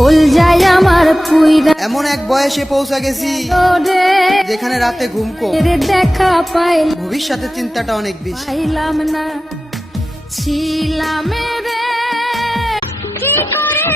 Call যায় আমার পুইরা এমন এক বয়সে পৌঁছা গেছি রে যেখানে রাতে ঘুম কম, রে দেখা ভবিষ্যতের চিন্তাটা অনেক বেশি। পাইলাম না ছিলাম রে কি করে